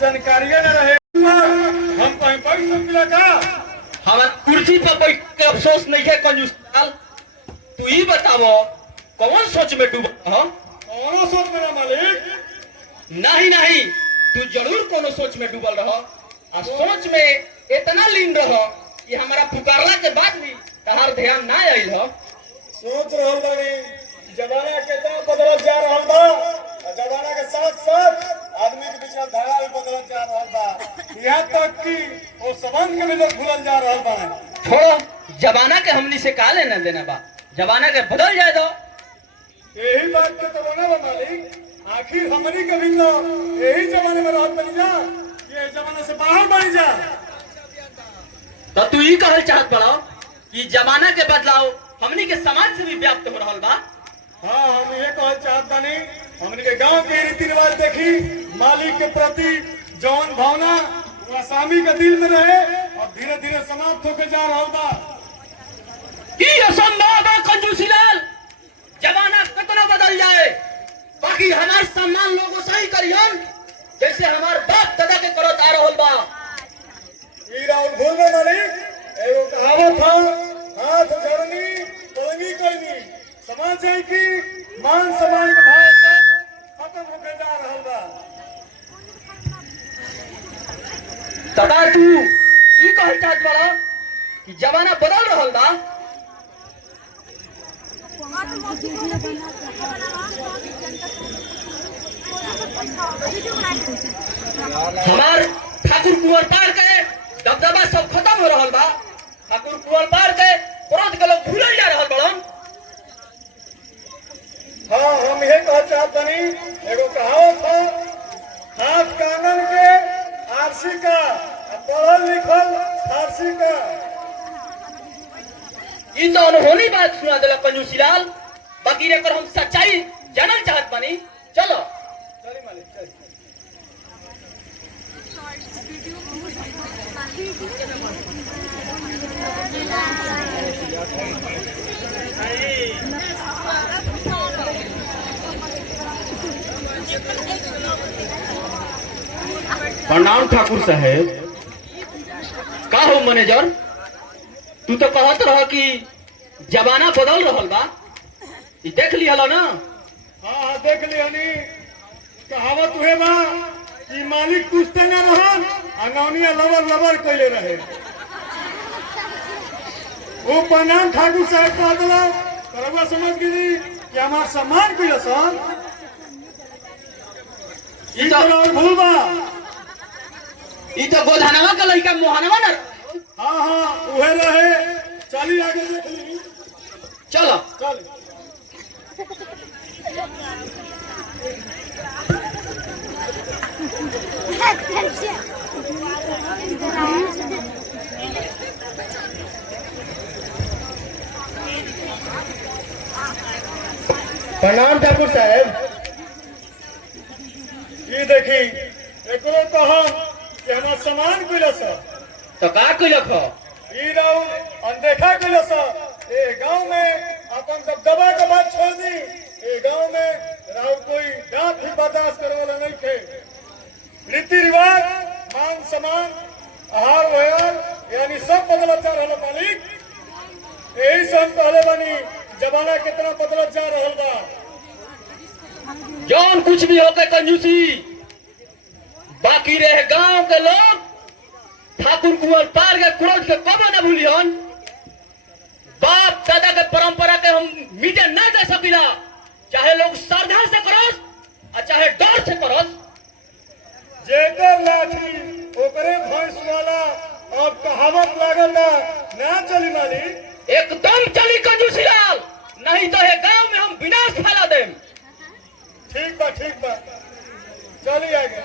जानकारी न रहे हम कहीं बैठ सकला का। हमार कुर्सी पर बैठ के अफसोस नहीं है कंजूस लाल। तू ही बतावो कौन सोच में डूबा हो? कौनो सोच में ना मालिक। नहीं नहीं, तू जरूर कोनो सोच में डूबल रहो और सोच में इतना लीन रहो कि हमारा पुकारला के बाद भी तहार ध्यान ना आइल हो। सोच रहल बानी जमाना कितना बदलत जा रहल बा और जमाना के साथ साथ आदमी के विचारधारा भी बदलत जा रहल बा। यहाँ तक कि वो संबंध के भी लोग भूलल जा रहल बा। छोड़ो, जमाना के हमनी से का लेना देना बा, जमाना के बदल जाए दो। यही बात के तो बना बा मालिक। आखिर हमनी के भी तो यही जमाने में रहत बनी जा, ये जमाने से बाहर बनी जा। तो तू ही कहल चाहत बड़ा कि जमाना के बदलाव हमनी के समाज से भी व्याप्त हो रहल बा। हाँ, हम ये कहल चाहत बानी हमनी के गांव के रीति रिवाज देखी, मालिक के प्रति जौन भावना वो आसामी के दिल में रहे और धीरे धीरे समाप्त होके जा रहल बा। ये असंभव बा कंजूसी लाल। जमाना कितना बदल जाए, बाकी हमार सम्मान लोगों से ही करियन जैसे हमार बाप दादा के करत आ रहल बा। ई राउल भूल में मालिक एगो कहावत था, हाथ जोड़नी पलंगी करनी। समाज है कि मान सम्मान के भाव से खत्म होके जा रहल बा। दादा तू ई कहल चाहत बड़ा कि जमाना बदल रहल बा। हमार ठाकुर कुंवर पार के दबदबा सब खत्म हो रहल बा। ठाकुर कुंवर पार के पुरान के लोग भूलल जा रहल बड़न। हाँ, हम ये कह चाहत बानी एगो कहावत था, हाथ कांगन के आरसी का पढ़ल लिखल फारसी का। इन तो अनहोनी बात सुना दिला कंजूसी लाल, बाकी एकर हम सच्चाई जानल चाहत बानी। चलो चली मालिक चली। प्रणाम ठाकुर साहेब। का हो मैनेजर, तू तो कहत रह कि जमाना बदल रहल बा, ई देख लिहल ना? हाँ, देख लिहनी। कहावत हुए बा कि मालिक पूछते न रहन अनौनिया लबर लबर कैले रहे। वो प्रणाम ठाकुर साहब कह दिला, रउआ समझ गेली कि हमार सम्मान कैले सन। ई तो भूल बा। ई तो गोधनवा का लड़का मोहनवा ना। हाँ हाँ, उहे रहे। चली आगे देख ली। चलो चल। प्रणाम ठाकुर साहब। ये देखी एकरो कहा कि हमार सम्मान कैले सा। तो का कइलक हो? ई राउल अनदेखा कैले सा। ए गांव में अपन दबदबा के बात छोड़ दी। ए गांव में राउल कोई डांट भी बर्दाश्त करे वाला नहीं थे। रीति रिवाज, मान सम्मान, आहार व्यवहार यानी सब बदलत जा रहल मालिक। यही से हम कहले बानी जमाना कितना बदलत जा रहल बा। जौन कुछ भी होके कंजूसी, बाकी रहे गांव के लोग ठाकुर कुंवर पार के क्रोध के कबो न भूलियन। बाप दादा के परंपरा के हम मिटे न दे सकिला, चाहे लोग श्रद्धा से करस और चाहे डर से करस। जेकर लाठी ओकरे भैंस वाला अब कहावत लागल ना चली मालिक। एकदम चली कंजूसी लाल, नहीं तो ये गांव में हम विनाश फैला देम। ठीक बा ठीक बा, चली आगे।